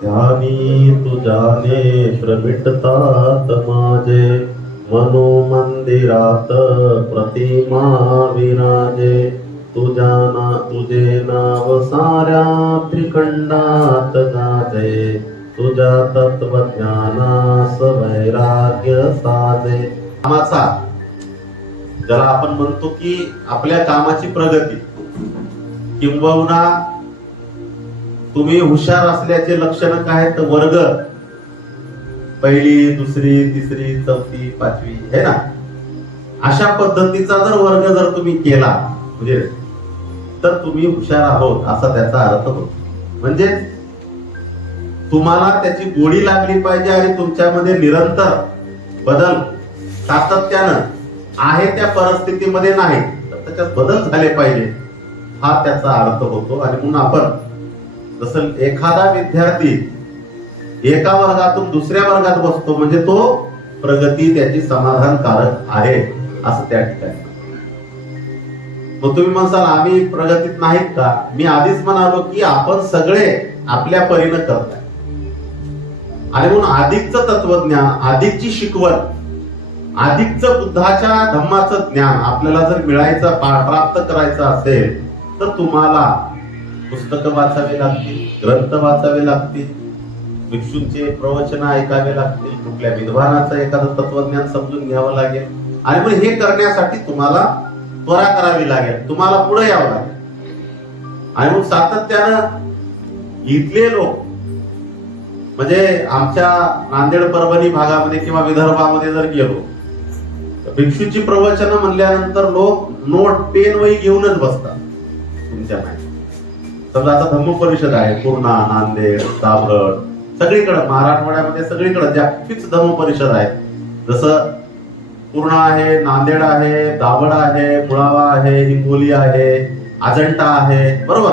ध्यानी तुझ्याने प्रमिटतात माझे मनोमंदिरात प्रतिमा विराजे. तुझ्या ना तुझे नाव साऱ्या त्रिखंडात गाजे. तुझ्या तत्वज्ञानास वैराग्य साजे. कामाचा. ज्याला आपण म्हणतो की आपल्या कामाची प्रगती. किंबहुना तुम्ही हुशार असल्याचे लक्षण काय तर वर्ग. पहिली दुसरी तिसरी चौथी पाचवी हे ना? अशा पद्धतीचा जर वर्ग जर तुम्ही केला म्हणजे तर तुम्ही हुशार आहोत असा त्याचा अर्थ होतो. म्हणजे तुम्हाला त्याची गोडी लागली पाहिजे आणि तुमच्यामध्ये निरंतर बदल सातत्यानं आहे त्या परिस्थितीमध्ये नाही तर त्याच्यात बदल झाले पाहिजे हा त्याचा अर्थ होतो. आणि म्हणून आपण जसं एखादा विद्यार्थी एका वर्गातून दुसऱ्या वर्गात बसतो म्हणजे तो प्रगती त्याची समाधानकारक आहे असं त्या ठिकाणी. मग तुम्ही म्हणसाल आम्ही प्रगतीत नाहीत का? मी आधीच म्हणालो की आपण सगळे आपल्या परीनं करताय. आणि म्हणून अधिकचं तत्वज्ञान अधिकची शिकवण अधिकचं बुद्धाच्या धम्माचं ज्ञान आपल्याला जर मिळायचं प्राप्त करायचं असेल तर तुम्हाला पुस्तकं वाचावे लागतील ग्रंथ वाचावे लागतील भिक्षूंचे प्रवचन ऐकावे लागतील कुठल्या विद्वानाचं एखादं तत्वज्ञान समजून घ्यावं लागेल. आणि मग हे करण्यासाठी तुम्हाला त्वरा करावी लागेल तुम्हाला पुढे यावं लागेल. आणि मग सातत्यानं इथले लोक म्हणजे आमच्या नांदेड परभणी भागामध्ये किंवा विदर्भामध्ये जर गेलो तर भिक्षूची प्रवचन म्हणल्यानंतर लोक नोट पेन वही घेऊनच बसतात तुमच्या माहिती समजा आता धम्म परिषद आहे पूर्णा नांदेड दाभरड सगळीकडे मराठवाड्यामध्ये सगळीकडे जागतिक धम्म परिषद आहे जसं पूर्णा आहे नांदेड आहे दाभड आहे मुळावा आहे हिंगोली आहे अजंठा आहे बरोबर?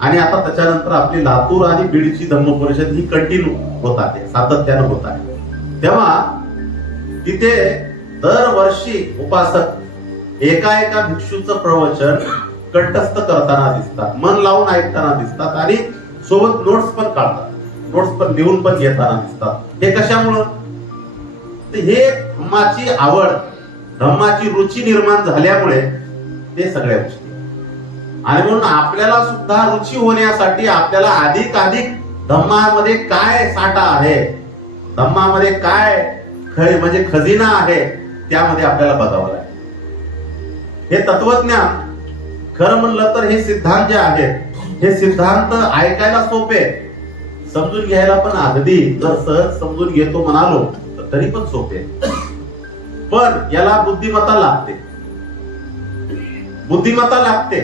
आणि आता त्याच्यानंतर आपली लातूर आणि बीडची धम्म परिषद ही कंटिन्यू होत आहे सातत्यानं होत आहे. तेव्हा तिथे दरवर्षी उपासक एका एका भिक्षूचं प्रवचन कंठस्थ करताना दिसतात मन लावून ऐकताना दिसतात आणि सोबत नोट्स पण काढतात. नोट्स पण लिहून पण घेताना दिसतात. हे कशामुळं? हे धम्माची आवड धम्माची रुची निर्माण झाल्यामुळे ते सगळ्या गोष्टी. आणि म्हणून आपल्याला सुद्धा रुची होण्यासाठी आपल्याला अधिक अधिक धम्मामध्ये काय साठा आहे धम्मामध्ये काय म्हणजे खजिना आहे त्यामध्ये आपल्याला बघावं लागेल. हे तत्वज्ञान खरं म्हणलं तर हे सिद्धांत जे आहेत हे सिद्धांत ऐकायला सोपे. समजून घ्यायला पण अगदी. जर सहज समजून घेतो म्हणालो तर तरी पण सोपे. पण याला बुद्धिमत्ता लागते. बुद्धिमत्ता लागते.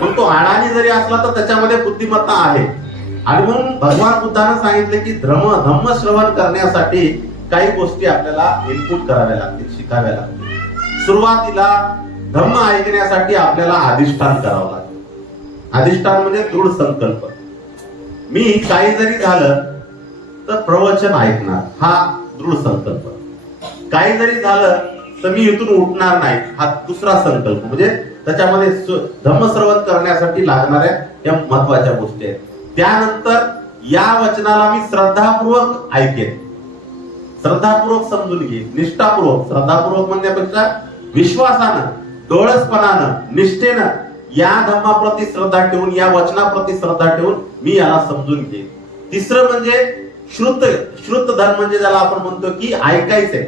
मग तो अडाणी जरी असला तर त्याच्यामध्ये बुद्धिमत्ता आहे. आणि म्हणून भगवान बुद्धानं सांगितले की धर्म धम्म श्रवण करण्यासाठी काही गोष्टी आपल्याला इनपुट कराव्या लागतील शिकाव्या लागतील. सुरुवातीला धम्म ऐकण्यासाठी आपल्याला अधिष्ठान करावं लागेल अधिष्ठान म्हणजे दृढ संकल्प. मी काही जरी झालं तर प्रवचन ऐकणार हा दृढ संकल्प. काही जरी झालं तर मी इथून उठणार नाही हा दुसरा संकल्प. म्हणजे त्याच्यामध्ये सु- धम्मश्रवण करण्यासाठी लागणाऱ्या या महत्त्वाच्या गोष्टी आहेत. त्यानंतर या वचनाला मी श्रद्धापूर्वक ऐकेन. श्रद्धापूर्वक समजून घे निष्ठापूर्वक. श्रद्धापूर्वक म्हणण्यापेक्षा विश्वासानं. डोळसपणानं निष्ठेनं या धर्माप्रती श्रद्धा ठेवून या वचनाप्रती श्रद्धा ठेवून मी याला समजून घेईन. तिसरं म्हणजे श्रुत श्रुत धर्म म्हणजे ज्याला आपण म्हणतो की ऐकायचंय.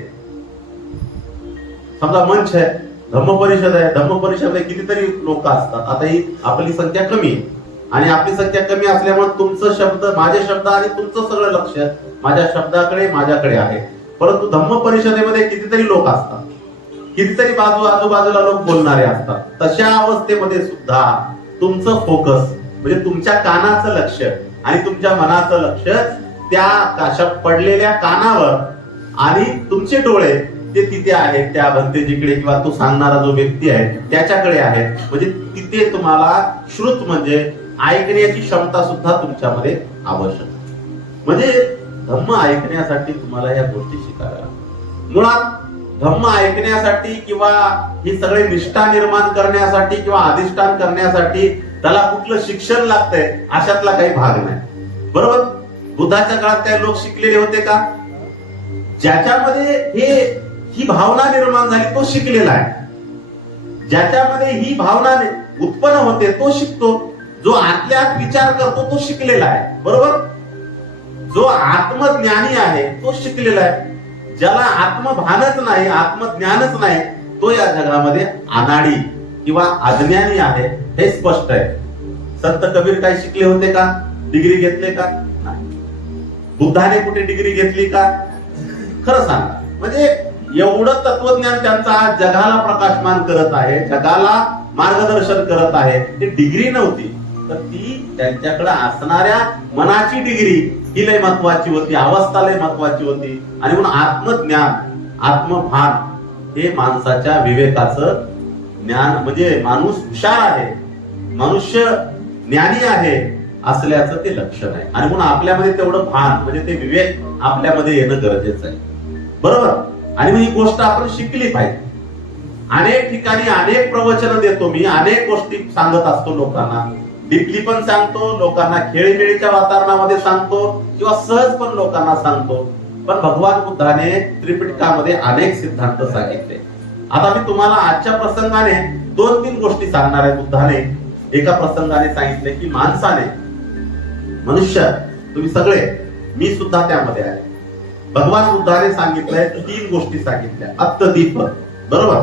समजा मंच आहे धम्म परिषद आहे धम्म परिषद आहे कितीतरी लोक असतात. आता ही आपली संख्या कमी आहे. आणि आपली संख्या कमी असल्यामुळे तुमचं शब्द माझे शब्द आणि तुमचं सगळं लक्ष माझ्या शब्दाकडे माझ्याकडे आहे. परंतु धम्म परिषदेमध्ये कितीतरी लोक असतात. कितीतरी बाजू आजूबाजूला लोक बोलणारे असतात. तशा अवस्थेमध्ये सुद्धा तुमचं फोकस म्हणजे तुमच्या कानाचं लक्ष आणि तुमच्या मनाचं लक्ष त्या काशा पडलेल्या कानावर आणि तुमचे डोळे ते तिथे आहेत त्या भंतेजीकडे किंवा तो सांगणारा जो व्यक्ती आहे त्याच्याकडे आहेत. म्हणजे तिथे तुम्हाला श्रुत म्हणजे ऐकण्याची क्षमता सुद्धा तुमच्यामध्ये आवश्यक आहे. म्हणजे धम्म ऐकण्यासाठी तुम्हाला या गोष्टी शिकाव्या मुळात धम्म ऐकण्यासाठी किंवा ही सगळे निष्ठा निर्माण करण्यासाठी किंवा अधिष्ठान करण्यासाठी त्याला कुठलं शिक्षण लागतंय अशातला काही भाग नाही. बरोबर? बुद्धाच्या काळात काही लोक शिकलेले होते का? ज्याच्यामध्ये हे ही भावना निर्माण झाली तो शिकलेला आहे. ज्याच्यामध्ये ही भावना उत्पन्न होते तो शिकतो. जो आतल्या आत विचार करतो तो शिकलेला आहे. बरोबर? जो आत्मज्ञानी आहे तो शिकलेला आहे. ज्याला आत्मभानच नाही आत्मज्ञानच नाही तो या जगामध्ये अनाडी किंवा अज्ञानी आहे हे स्पष्ट आहे. संत कबीर काय शिकले होते का? डिग्री घेतले का? नाही. बुद्धाने कुठे डिग्री घेतली का? खरं सांगा. म्हणजे एवढं तत्वज्ञान त्यांचा जगाला प्रकाशमान करत आहे जगाला मार्गदर्शन करत आहे ती डिग्री नव्हती. तर ती त्यांच्याकडे असणाऱ्या मनाची डिग्री ही लय महत्वाची होती अवस्था लय महत्वाची होती. आणि म्हणून आत्मज्ञान आत्मभान हे माणसाच्या विवेकाचं ज्ञान म्हणजे माणूस हुशार आहे मनुष्य ज्ञानी आहे असल्याचं ते लक्षण आहे. आणि म्हणून आपल्यामध्ये तेवढं भान म्हणजे ते विवेक आपल्यामध्ये येणं गरजेचं आहे. बरोबर? आणि मग ही गोष्ट आपण शिकली पाहिजे. अनेक ठिकाणी अनेक प्रवचन देतो मी अनेक गोष्टी सांगत असतो लोकांना. डीपली पण सांगतो लोकांना खेळीमेळीच्या वातावरणामध्ये सांगतो किंवा सहज पण लोकांना सांगतो. पण भगवान बुद्धाने त्रिपिटकामध्ये अनेक सिद्धांत सांगितले. आता मी तुम्हाला आजच्या प्रसंगाने दोन तीन गोष्टी सांगणार आहे बुद्धाने. एका प्रसंगाने सांगितले की माणसाने मनुष्य तुम्ही सगळे मी सुद्धा त्यामध्ये आहे. भगवान बुद्धाने सांगितलंय तीन गोष्टी सांगितल्या. अत्तदीप बरोबर?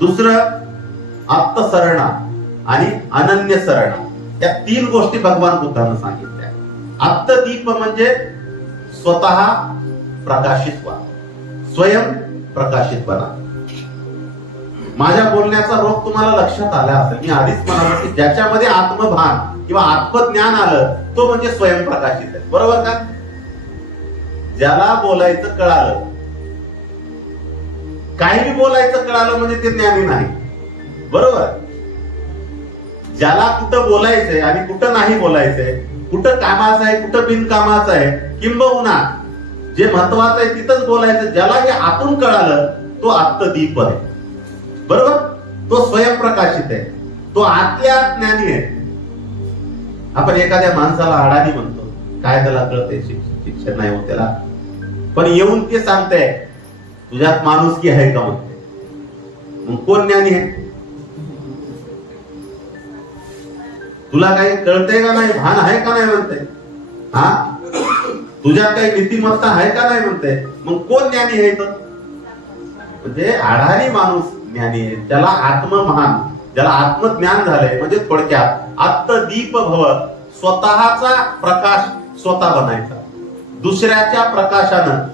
दुसरं आत्तसरणा आणि अनन्य सरणा या तीन गोष्टी भगवान बुद्धानं सांगितल्या. आत्मदीप म्हणजे स्वतः प्रकाशित व्हा. स्वयं प्रकाशित बना. माझ्या बोलण्याचा रोग तुम्हाला लक्षात आला असेल मी आधीच म्हणालो की ज्याच्यामध्ये आत्मभान किंवा आत्मज्ञान आलं तो म्हणजे स्वयंप्रकाशित आहे. बरोबर का? ज्याला बोलायचं कळालं काही बोलायचं कळालं म्हणजे ते ज्ञानी नाही. बरोबर? ज्याला कुठं बोलायचंय आणि कुठं नाही बोलायचंय कुठं कामाचं आहे कुठं बिनकामाचं आहे किंबहुना जे महत्वाचं आहे तिथंच बोलायचं. ज्याला हे आतून कळालं तो आत्मदीप आहे. बरोबर? तो स्वयंप्रकाशित आहे. तो आतल्या ज्ञानी आहे. आपण एखाद्या माणसाला अडाणी म्हणतो. काय त्याला कळते शिक्षण नाही होत त्याला. पण येऊन ते सांगते तुझ्यात माणुसकी आहे का? म्हणते मग कोण ज्ञानी आहे? तुला काही कळतंय का नाही? भान आहे का नाही म्हणते? हा? तुझ्यात काही नीतिमत्ता आहे का नाही म्हणते? मग कोण ज्ञानी आहे तर म्हणजे आढारी माणूस ज्ञानी आहे. त्याला आत्ममहान ज्याला आत्मज्ञान झालंय म्हणजे थोडक्यात आत्मदीप भव स्वतःचा प्रकाश स्वतः बनायचा. दुसऱ्याच्या प्रकाशानं.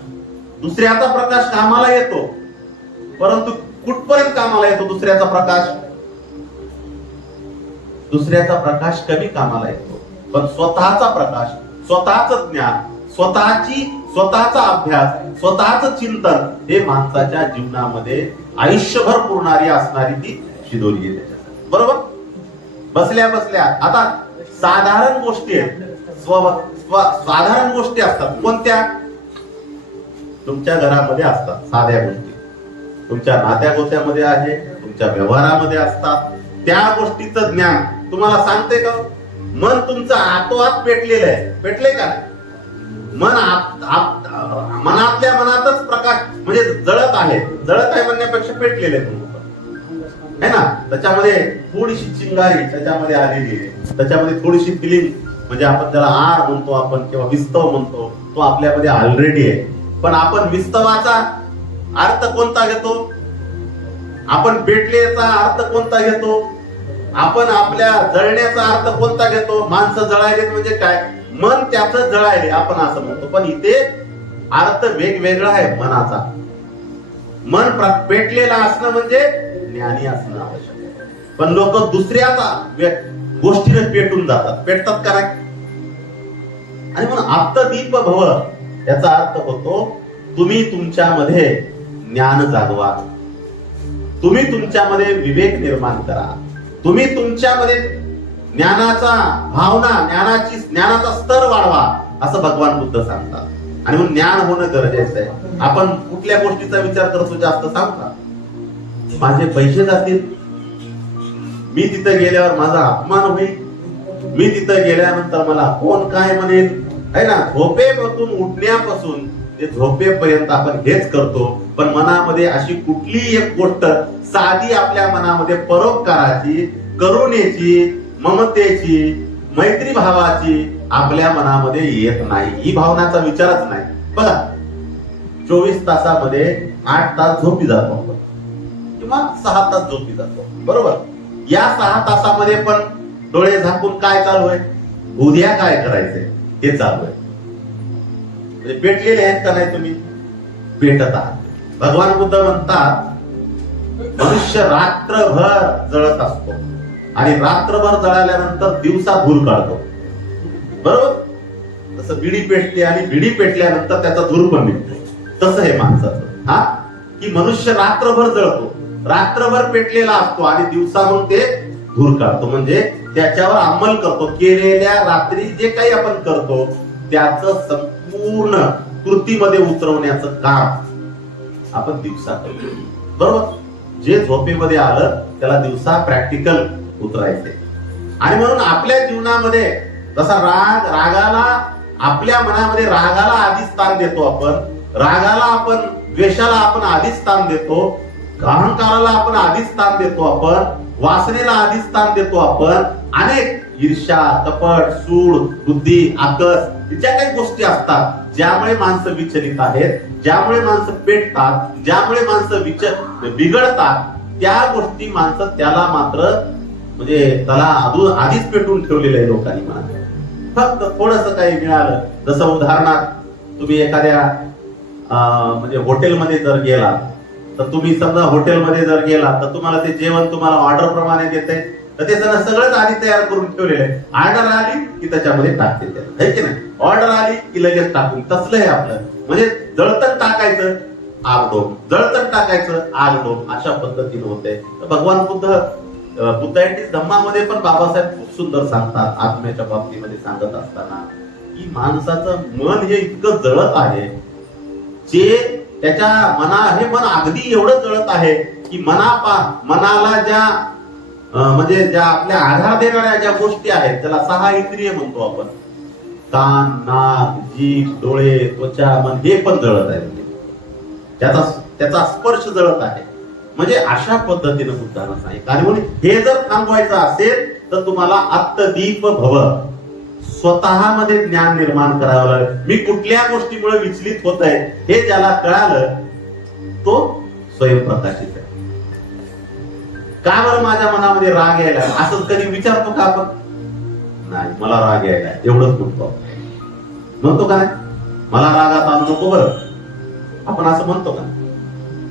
दुसऱ्याचा प्रकाश कामाला येतो परंतु कुठपर्यंत कामाला येतो दुसऱ्याचा प्रकाश? दुसऱ्याचा प्रकाश कमी कामाला येतो. पण स्वतःचा प्रकाश स्वतःच ज्ञान स्वतःची स्वतःचा अभ्यास स्वतःच चिंतन हे माणसाच्या जीवनामध्ये आयुष्यभर पुरणारी असणारी ती शिदोरी आहे त्याच्यासाठी बरोबर? बसल्या बसल्या आता साधारण गोष्टी आहेत. स्व स्व- साधारण गोष्टी असतात. कोणत्या? तुमच्या घरामध्ये असतात साध्या गोष्टी. तुमच्या नात्या गोत्यामध्ये आहे तुमच्या व्यवहारामध्ये असतात. त्या गोष्टीचं ज्ञान तुम्हाला सांगते का? मन तुमचं आतोआत पेटलेलं आहे. पेटले का? मन आप मनातल्या मनातच प्रकाश म्हणजे जळत आहे. जळत आहे म्हणण्यापेक्षा पेटलेलं आहे तुमचं. है ना? त्याच्यामध्ये थोडीशी चिंगारी त्याच्यामध्ये आलेली आहे. त्याच्यामध्ये थोडीशी फिलिंग म्हणजे आपण त्याला आर म्हणतो आपण किंवा विस्तव म्हणतो तो आपल्यामध्ये ऑलरेडी आहे. पण आपण विस्तवाचा अर्थ कोणता घेतो? आपण पेटलेचा अर्थ कोणता घेतो? आपण आपल्या जळण्याचा अर्थ कोणता घेतो? माणसं जळायलेत म्हणजे काय? मन त्याचं जळायले आपण असं म्हणतो. पण इथे अर्थ वेगवेगळा आहे मनाचा. मन पेटलेला पेटलेलं असणं म्हणजे ज्ञानी असणं आवश्यक आहे. पण लोक दुसऱ्याचा गोष्टीने पेटून जातात. पेटतात का नाही? आणि म्हणून आप्तदीप भव याचा अर्थ होतो तुम्ही तुमच्यामध्ये ज्ञान जागवा. तुम्ही तुमच्यामध्ये विवेक निर्माण करा. तुम्ही तुमच्यामध्ये ज्ञानाचा भावना ज्ञानाची ज्ञानाचा स्तर वाढवा असं भगवान बुद्ध सांगतात. आणि म्हणून ज्ञान होणं गरजेचं आहे. आपण कुठल्या गोष्टीचा विचार करतो जास्त सांगता? माझे पैसे जातील. मी तिथं गेल्यावर माझा अपमान होईल. मी तिथं गेल्यानंतर मला कोण काय म्हणेल? आहे ना? झोपेपासून उठण्यापासून ते झोपेपर्यंत आपण हेच करतो. पण मनामध्ये अशी कुठली एक गोष्ट साधी आपल्या मनामध्ये परोपकाराची करुणेची ममतेची मैत्री भावाची आपल्या मनामध्ये येत नाही. ही भावनाचा विचारच नाही. बघा चोवीस तासामध्ये आठ तास झोपी जातो आपण. किंवा सहा तास झोपी जातो. बरोबर? या सहा तासामध्ये पण डोळे झाकून काय चालू आहे? उद्या काय करायचंय? हे चालू आहे. म्हणजे पेटलेले आहेत का नाही तुम्ही? भेटत आहात. भगवान बुद्ध म्हणतात मनुष्य रात्रभर जळत असतो आणि रात्रभर जळाल्यानंतर दिवसा धूर काढतो. बरोबर? तसं बिडी पेटते आणि बिडी पेटल्यानंतर त्याचा धूर पण निघतो. तसं हे माणसाचं. हा? की मनुष्य रात्रभर जळतो रात्रभर पेटलेला असतो आणि दिवसा मग ते धूर काढतो. म्हणजे त्याच्यावर अंमल करतो. केलेल्या रात्री जे काही आपण करतो त्याचं पूर्ण कृतीमध्ये उतरवण्याचं काम आपण दिवसा करतो. बरोबर? जे झोपेमध्ये आलं त्याला दिवसा प्रॅक्टिकल उतरायचे आणि म्हणून आपल्या जीवनामध्ये जसा राग रागाला आपल्या मनामध्ये रागाला आधी स्थान देतो आपण रागाला आपण द्वेषाला आपण आधी स्थान देतो अहंकाराला आपण आधी स्थान देतो आपण वासनेला आधी स्थान देतो आपण अनेक ईर्ष्या कपट सूड बुद्धी आकस ज्या काही गोष्टी असतात ज्यामुळे माणसं विचलित आहेत ज्यामुळे माणसं पेटतात ज्यामुळे माणसं विच बिघडतात त्या गोष्टी माणसं त्याला मात्र म्हणजे त्याला अजून आधीच पेटून ठेवलेलं आहे लोकांनी मला फक्त थोडस काही मिळालं. जसं उदाहरणार्थ तुम्ही एखाद्या म्हणजे हॉटेलमध्ये जर गेला तर तुम्ही समजा हॉटेलमध्ये जर गेला तर तुम्हाला ते जेवण तुम्हाला ऑर्डर प्रमाणे देते. तर ते सगळं सगळंच आधी तयार करून ठेवलेलं आहे. ऑर्डर आली की त्याच्यामध्ये टाकते त्याला. है की नाही? ऑर्डर आली की लगेच टाकून. तसलं हे आपलं. म्हणजे जळतण टाकायचं आग डोम. जळतण टाकायचं आग डोम. अशा पद्धतीने होते तर भगवान बुद्ध अं, धम्मामध्ये पण बाबासाहेब खूप सुंदर सांगतात आत्म्याच्या बाबतीमध्ये सांगत असताना. की माणसाचं मन हे इतकं जळत आहे. जे त्याच्या मना हे मन अगदी एवढं जळत आहे की मनापा मनाला ज्या म्हणजे ज्या आपल्या आधार देणाऱ्या ज्या गोष्टी आहेत त्याला सहा इंद्रिय म्हणतो आपण. कान नाक जीभ डोळे त्वचा मन हे पण जळत आहे. त्याचा त्याचा स्पर्श जळत आहे. म्हणजे अशा पद्धतीनं सुद्धा सांगितलं आणि म्हणून हे जर थांबवायचं असेल तर तुम्हाला आत्तदीप भव. स्वतःमध्ये ज्ञान निर्माण करावं लागेल. मी कुठल्या गोष्टीमुळे विचलित होत आहे हे ज्याला कळालं तो स्वयंप्रकाशित आहे. का बरं माझ्या मनामध्ये राग यायला? असं कधी विचारतो का आपण? नाही मला राग यायला. एवढंच म्हणतो म्हणतो काय मला रागात आणू नको बरं. आपण असं म्हणतो का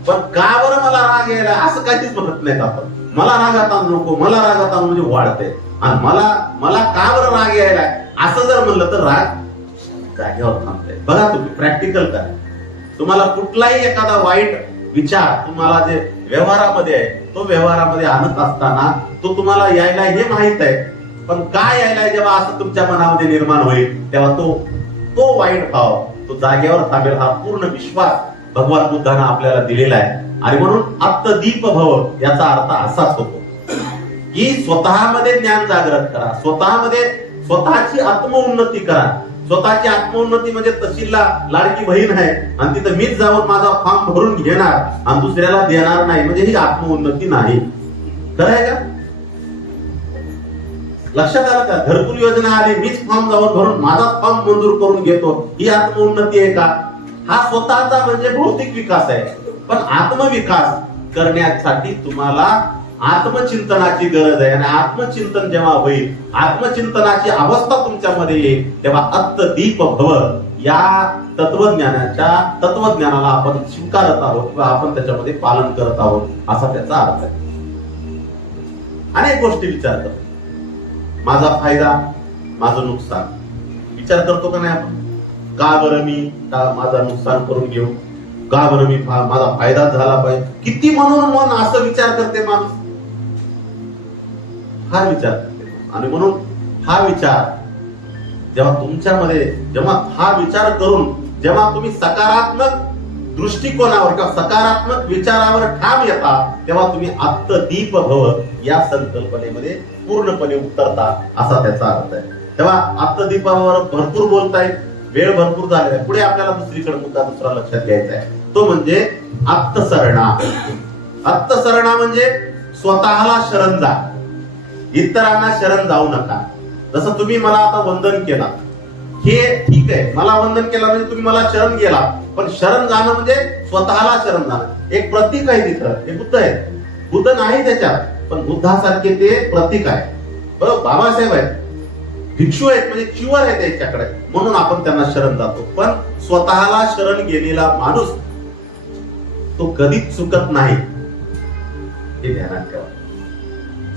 पण का बरं मला राग यायला? असं काहीच म्हणत नाहीत आपण. मला रागात आणू नको मला रागात आणू म्हणजे वाढते आणि मला मला का बरं राग यायला? असं जर म्हणलं तर राग जागेवर थांबते बघा तुम्ही प्रॅक्टिकल करा. तुम्हाला कुठलाही एखादा वाईट विचार तुम्हाला जे व्यवहारामध्ये आहे. तो व्यवहारामध्ये आणत असताना तो तुम्हाला यायला हे माहीत आहे. पण काय यायला जेव्हा असं तुमच्या मनामध्ये निर्माण होईल तेव्हा तो तो वाईट भाव तो जागेवर थांबेल हा पूर्ण विश्वास भगवान बुद्धानं आपल्याला दिलेला आहे. आणि म्हणून आत्तदीप भव याचा अर्थ असाच होतो. की स्वतःमध्ये ज्ञान जागृत करा. स्वतःमध्ये स्वतःची आत्मउन्नती करा. स्वतःची आत्मोन्नती म्हणजे तहसीलला लाडकी बहीण आहे. आणि तिथं मीच जाऊन माझा फॉर्म भरून घेणार आणि दुसऱ्याला देणार नाही. म्हणजे ही आत्मोन्नती नाही. खरं आहे का? लक्षात आलं का? घरकुल योजना आली मीच फॉर्म जाऊन भरून माझाच फॉर्म मंजूर करून घेतो. ही आत्मोन्नती आहे का? हा स्वतःचा म्हणजे भौतिक विकास आहे. पण आत्मविकास करण्यासाठी तुम्हाला आत्मचिंतनाची गरज आहे आणि आत्मचिंतन जेव्हा होईल आत्मचिंतनाची अवस्था तुमच्यामध्ये येईल तेव्हा अत्तदीप भव या तत्वज्ञानाच्या तत्वज्ञानाला आपण स्वीकारत आहोत किंवा आपण त्याच्यामध्ये पालन करत आहोत असा त्याचा अर्थ आहे. अनेक गोष्टी विचार करतो माझा फायदा माझं नुकसान. विचार करतो का नाही आपण? का बरं मी का माझा नुकसान करून घेऊ? का बरं मी माझा फायदा झाला पाहिजे? किती म्हणून मन असं विचार करते माणूस? हा विचार. आणि म्हणून हा विचार जेव्हा तुमच्यामध्ये जेव्हा हा विचार करून जेव्हा तुम्ही सकारात्मक दृष्टिकोनावर किंवा सकारात्मक विचारावर ठाम येता तेव्हा तुम्ही आत्मदीप भव या संकल्पनेमध्ये पूर्णपणे उतरता असा त्याचा अर्थ आहे. तेव्हा आत्मदीपावर भरपूर बोलताय वेळ भरपूर झालेला आहे. पुढे आपल्याला दुसरीकडे मुद्दा दुसरा लक्षात घ्यायचा आहे. तो म्हणजे आत्तसरणा आत्तसरणा म्हणजे स्वतःला शरण जा इतरांना शरण जाऊ नका. जसं तुम्ही मला आता वंदन केला. हे ठीक आहे. मला वंदन केलं म्हणजे तुम्ही मला शरण गेला पण शरण जाणं म्हणजे स्वतःला शरण जाणं. एक प्रतीक आहे तिथं. हे बुद्ध आहे. बुद्ध नाही त्याच्यात पण बुद्धासारखे ते प्रतीक आहे. बरोबर? बाबासाहेब आहेत. भिक्षू आहेत म्हणजे चिवर आहे त्यांच्याकडे. म्हणून आपण त्यांना शरण जातो. पण स्वतःला शरण गेलेला माणूस तो कधीच चुकत नाही. हे ध्यानात ठेवा.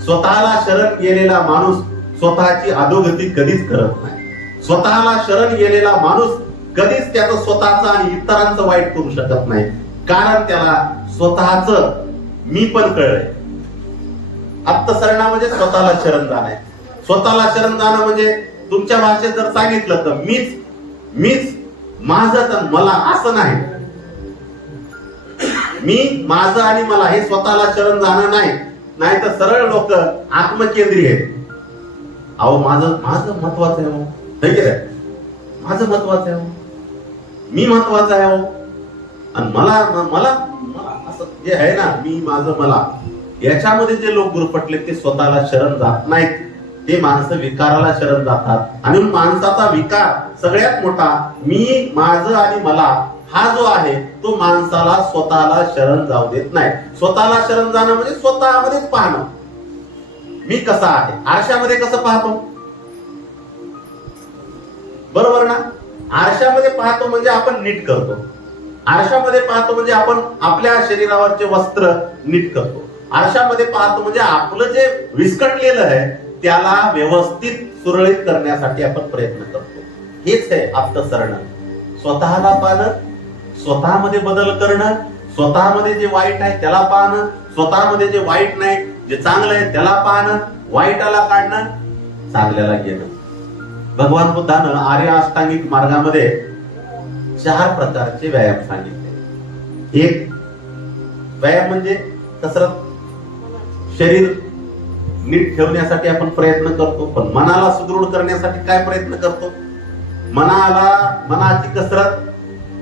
स्वतःला शरण गेलेला माणूस स्वतःची अधोगती कधीच करत नाही. स्वतःला शरण गेलेला माणूस कधीच त्याचं स्वतःचं आणि इतरांचं वाईट करू शकत नाही. कारण त्याला स्वतःच मी पण कळलंय. आत्मसरणा म्हणजे स्वतःला शरण जाणं आहे स्वतःला शरण जाणं म्हणजे तुमच्या भाषेत जर सांगितलं तर मीच मीच माझं तर मला असं नाही. मी माझं आणि मला हे स्वतःला शरण जाणं नाही. नाही तर सरळ लोक आत्मकेंद्रीय आहेत. अहो माझं माझं महत्वाचं आहे हो. नाही है माझं महत्वाचं आहे हो. मी महत्वाचं आहे हो. आणि मला मला मला असं जे आहे ना मी माझं मला याच्यामध्ये जे लोक गुरफटले ते स्वतःला शरण जात नाहीत. ते माणसं विकाराला शरण जातात. आणि माणसाचा विकार सगळ्यात मोठा मी माझं आणि मला हा जो आहे तो माणसाला स्वतःला शरण जाऊ देत नाही. स्वतःला शरण जाणं म्हणजे स्वतःमध्येच पाहणं. मी कसा आहे? आरशामध्ये कसं पाहतो? बरोबर ना? आरशामध्ये पाहतो म्हणजे आपण नीट करतो. आरशामध्ये पाहतो म्हणजे आपण आपल्या शरीरावरचे वस्त्र नीट करतो. आरशामध्ये पाहतो म्हणजे आपलं जे विस्कटलेलं आहे त्याला व्यवस्थित सुरळीत करण्यासाठी आपण प्रयत्न करतो. हेच आहे आपलं सरण स्वतःला पाहणं स्वतःमध्ये बदल करणं स्वतःमध्ये जे वाईट आहे त्याला पाहणं स्वतःमध्ये जे वाईट नाही जे चांगलं आहे त्याला पाहणं वाईटाला काढणं चांगल्याला घेणं. भगवान बुद्धानं आर्य अष्टांगिक मार्गामध्ये चार प्रकारचे व्यायाम सांगितले. एक व्यायाम म्हणजे कसरत. शरीर नीट ठेवण्यासाठी आपण प्रयत्न करतो पण मनाला सुदृढ करण्यासाठी काय प्रयत्न करतो? मनाला मनाची कसरत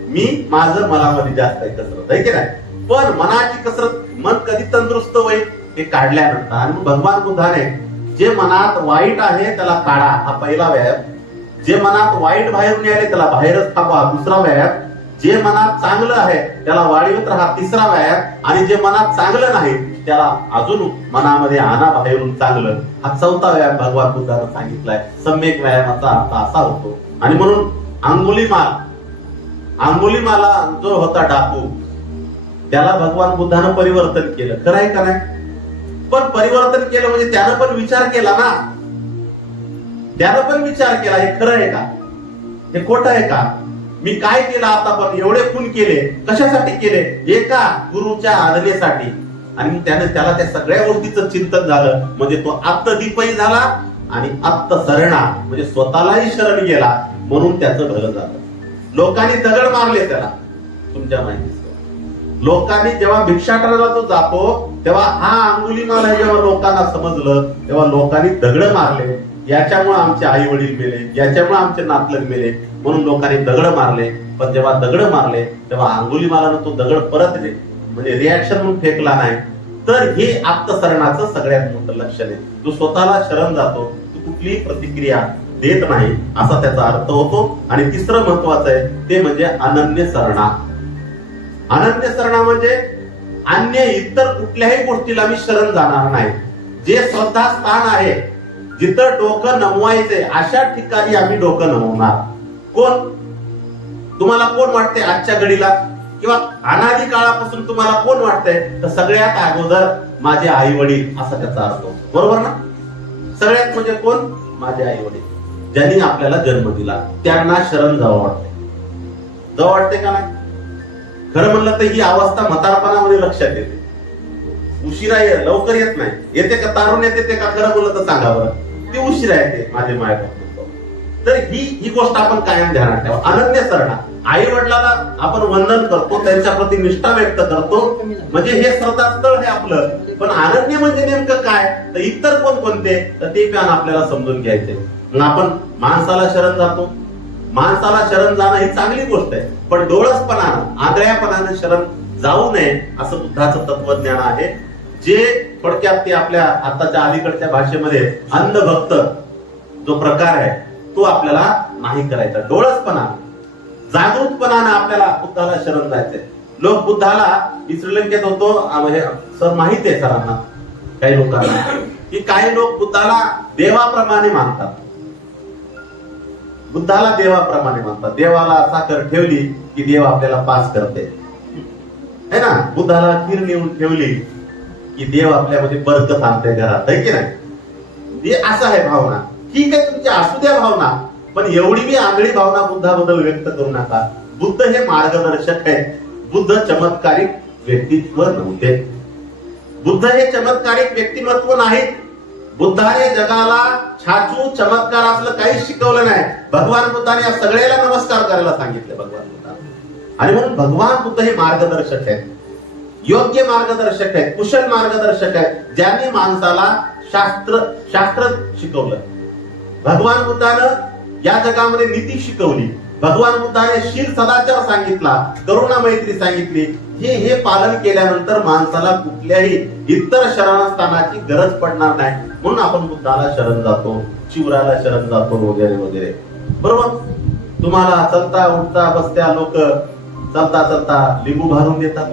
मी माझं मनामध्ये जास्त आहे कसरत आहे की नाही? पण मनाची कसरत मन कधी तंदुरुस्त होईल हे काढल्यानंतर आणि भगवान बुद्धाने जे मनात वाईट आहे त्याला काढा हा पहिला व्यायाम. जे मनात वाईट बाहेरून आले त्याला बाहेरच थांबवा दुसरा व्यायाम. जे मनात चांगलं आहे त्याला वाढवत राहा तिसरा व्यायाम. आणि जे मनात चांगलं नाही त्याला अजून मनामध्ये आणा बाहेरून चांगलं. हा चौथा व्यायाम भगवान बुद्धानं सांगितलाय. सम्यक व्यायामाचा अर्थ असा होतो. आणि म्हणून अंगुलीमाल अंगुलीमाला जो होता डाकू त्याला भगवान बुद्धानं परिवर्तन केलं. खरं आहे का नाही? पण परिवर्तन केलं म्हणजे त्यानं पण विचार केला ना. त्यानं पण विचार केला हे खरं आहे का? हे खोटं आहे का? मी काय केलं आता पण? एवढे खून केले. कशासाठी केले? एका गुरुच्या आदलेसाठी आणि त्याने त्याला त्या सगळ्या गोष्टीचं चिंतन झालं. म्हणजे तो आत्मदीपही झाला आणि आत्त शरणा म्हणजे स्वतःलाही शरण गेला. म्हणून त्याचं भलं झालं. लोकांनी दगड मारले त्याला. तुमच्या माहिती लोकांनी जेव्हा भिक्षाटनाला तो जातो तेव्हा हा अंगुलीमाला जेव्हा लोकांना समजलं तेव्हा लोकांनी दगड मारले. याच्यामुळे आमचे आई वडील मेले याच्यामुळे आमचे नातलग मेले. म्हणून लोकांनी दगड मारले. पण जेव्हा दगड मारले तेव्हा अंगुली मालानं तो दगड परत म्हणजे रिॲक्शन म्हणून फेकला नाही. तर हे आत्मसरणाचं सगळ्यात मोठं लक्षण आहे. तू स्वतःला शरण जातो तू कुठलीही प्रतिक्रिया देत नाही असा त्याचा अर्थ होतो. आणि तिसरं महत्वाचं आहे ते म्हणजे अनन्य सरणा. अनन्य सरणा म्हणजे अन्य इतर कुठल्याही गोष्टीला मी शरण जाणार नाही. जे श्रद्धास्थान आहे जिथं डोकं नमवायचंय अशा ठिकाणी आम्ही डोकं नमवणार. कोण? तुम्हाला कोण वाटते आजच्या घडीला? किंवा अनादी काळापासून तुम्हाला कोण वाटतंय? तर सगळ्यात अगोदर माझे आई वडील असा त्याचा अर्थ बरोबर ना? सगळ्यात म्हणजे कोण? माझे आई वडील ज्यांनी आपल्याला जन्म दिला त्यांना शरण जावं वाटते जावं वाटते का नाही? खरं म्हणलं तर ही अवस्था म्हातारपणामध्ये लक्षात येते. उशिरा ये लवकर येत नाही. येते का तारून येते ते का खरं बोललं तर सांगा बरं. ते उशिरा येते माझे माया तर ही ही गोष्ट आपण कायम ध्यानात ठेवा. अनन्य सरणा आई वडिलाला आपण वंदन करतो त्यांच्या प्रती निष्ठा व्यक्त करतो. म्हणजे हे श्रद्धास्थळ आहे आपलं. पण अनन्य म्हणजे नेमकं काय? तर इतर कोण कोणते? तर ते पण आपल्याला समजून घ्यायचे. मग आपण माणसाला शरण जातो. माणसाला शरण जाणं ही चांगली गोष्ट आहे. पण डोळसपणानं आदळ्यापणानं शरण जाऊ नये असं बुद्धाचं तत्वज्ञान आहे. जे थोडक्यात ते आपल्या आताच्या अलीकडच्या भाषेमध्ये अंधभक्त जो प्रकार आहे तो आपल्याला नाही करायचा. डोळसपणा जागृतपणानं आपल्याला बुद्धाला शरण जायचंय. लोक बुद्धाला मी श्रीलंकेत होतो म्हणजे सर माहीत आहे सरांना काही लोकांना की काही लोक बुद्धाला देवाप्रमाणे मानतात. बुद्धाला देवाप्रमाणे मानतात देवाला साखर ठेवली की देव आपल्याला पास करते. है ना? बुद्धाला खीर नेऊन ठेवली की देव आपल्यामध्ये बरकत आणते घरात. आहे की नाही? असं आहे भावना. ठीक आहे तुमची असू द्या भावना पण एवढी मी आंधळी भावना बुद्धाबद्दल व्यक्त करू नका. बुद्ध हे मार्गदर्शक आहे बुद्ध चमत्कारिक व्यक्तित्व नव्हते. बुद्ध हे चमत्कारिक व्यक्तिमत्व नाहीत. बुद्धाने जगाला छाचू चमत्कार असलं काहीच शिकवलं नाही. भगवान बुद्धाने या सगळ्याला नमस्कार करायला सांगितले भगवान बुद्धाने. आणि म्हणून भगवान बुद्ध हे मार्गदर्शक आहेत. योग्य मार्गदर्शक आहेत कुशल मार्गदर्शक आहेत. ज्यांनी माणसाला शास्त्र शास्त्र शिकवलं. भगवान बुद्धानं या जगामध्ये नीती शिकवली. भगवान बुद्धाने शील सदाचार सांगितला करुणा मैत्री सांगितली. हे हे पालन केल्यानंतर माणसाला कुठल्याही इतर शरणस्थानाची गरज पडणार नाही. म्हणून आपण बुद्धाला शरण जातो शिवराला शरण जातो वगैरे वगैरे. बरोबर? तुम्हाला चलता उठता बसत्या लोक चलता चलता लिंबू भरून देतात.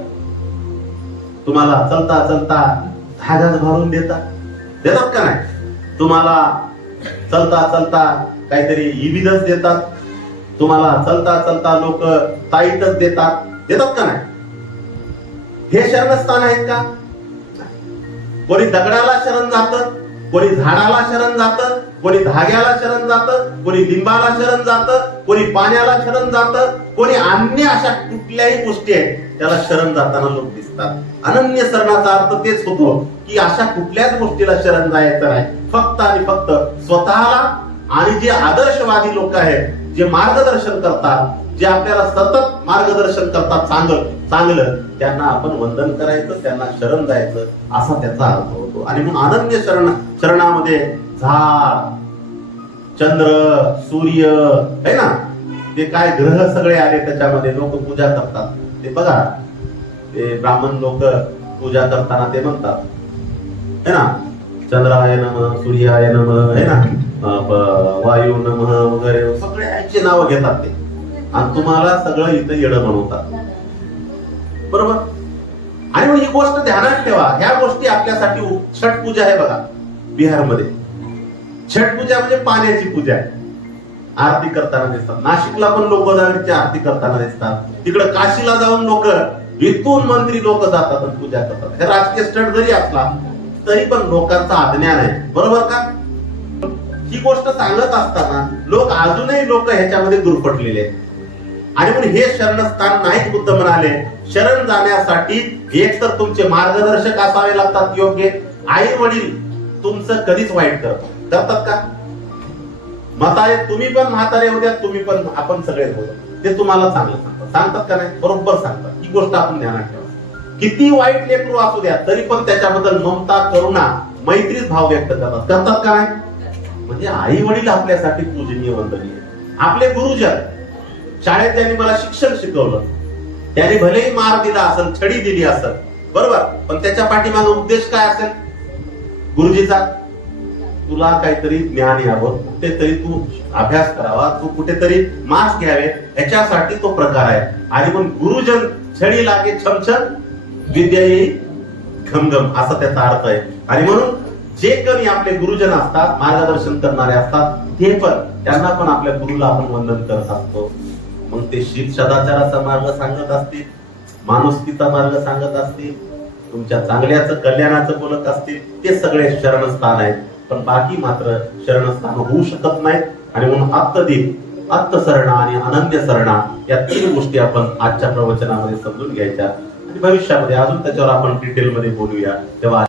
तुम्हाला चलता चलता धागाच भरून देतात. देतात का नाही? तुम्हाला चलता चलता काहीतरी इबिदच देतात. तुम्हाला चलता चलता लोक ताईतच देतात. देतात का नाही? हे शरणस्थान आहेत का? कोणी दगडाला शरण जात कोणी झाडाला शरण जात कोणी धाग्याला शरण जात कोणी लिंबाला शरण जात कोणी पाण्याला शरण जात कोणी अन्य अशा कुठल्याही गोष्टी आहेत त्याला शरण जाताना लोक दिसतात. अनन्य शरणाचा अर्थ तेच होतो की अशा कुठल्याच गोष्टीला शरण जायचं नाही. फक्त आणि फक्त स्वतःला आणि जे आदर्शवादी लोक आहेत जे मार्गदर्शन करतात जे आपल्याला सतत मार्गदर्शन करतात चांगलं चांगलं त्यांना आपण वंदन करायचं त्यांना शरण जायचं असा त्याचा अर्थ होतो. आणि म्हणून अनन्य शरण शरणामध्ये झाड चंद्र सूर्य है ना? ते काय ग्रह सगळे आले त्याच्यामध्ये लोक पूजा करतात. ते बघा ते ब्राह्मण लोक पूजा करताना ते म्हणतात. है ना? चंद्राय नम सूर्याय नम है ना? वायू नम वगैरे सगळे नावं घेतात ते. आणि तुम्हाला सगळं इथं येणं बनवतात. बरोबर? आणि मग ही गोष्ट ध्यानात ठेवा. ह्या गोष्टी आपल्यासाठी छठ पूजा आहे बघा बिहारमध्ये. छठ पूजा म्हणजे पाण्याची पूजा आहे. आरती करताना दिसतात. नाशिकला पण लोक जाण्याची आरती करताना दिसतात. तिकडे काशीला जाऊन लोक इथून मंत्री लोक जातात पूजा करतात. हे राजकीय स्टंट जरी असला तरी पण लोकांचा अज्ञान आहे. बरोबर का? ही गोष्ट सांगत असताना लोक अजूनही लोक ह्याच्यामध्ये गुरफटलेले आहेत. आणि म्हणून हे शरणस्थान नाहीत बुद्ध म्हणाले शरण जाण्यासाठी एक तर तुमचे मार्गदर्शक असावे लागतात योग्य. आई वडील तुमचं कधीच वाईट करतात करतात का? म्हातारे तुम्ही पण म्हातारे होत्या तुम्ही पण आपण सगळे होतो ते तुम्हाला चांगलं सांगतात. सांगतात का नाही? बरोबर सांगतात. ही गोष्ट आपण ध्यानात ठेवा. किती वाईट लेकरू असू द्या तरी पण त्याच्याबद्दल ममता करुणा मैत्रीच भाव व्यक्त करतात. करतात का नाही? म्हणजे आई वडील आपल्यासाठी पूजनीय वंदनीय आपले गुरुजन शाळेत त्यांनी मला शिक्षण शिकवलं त्याने भलेही मार दिला असेल छडी दिली असेल बरोबर? पण त्याच्या पाठीमाग उद्देश काय असेल? गुरुजीचा तुला काहीतरी ज्ञान यावं कुठेतरी तू अभ्यास करावा तू कुठेतरी मार्क्स घ्यावे ह्याच्यासाठी तो प्रकार आहे. आणि मग गुरुजन छडी लागे छमछम विद्या येईल घमघम असा त्याचा अर्थ आहे. आणि म्हणून जे कमी आपले गुरुजन असतात मार्गदर्शन करणारे असतात ते पण त्यांना पण आपल्या गुरुला आपण वंदन करत असतो. मग ते शीत सदाचाराचा मार्ग सांगत असतील माणुसकीचा मार्ग सांगत असतील तुमच्या चांगल्याचं कल्याणाचं बोलत असतील ते सगळे शरणस्थान आहेत. पण बाकी मात्र शरणस्थान होऊ शकत नाहीत. आणि म्हणून आत्तदीप आत्तसरणा आणि अनन्य सरणा या तीन गोष्टी आपण आजच्या प्रवचनामध्ये समजून घ्यायच्या. आणि भविष्यामध्ये अजून त्याच्यावर आपण डिटेलमध्ये बोलूया. तेव्हा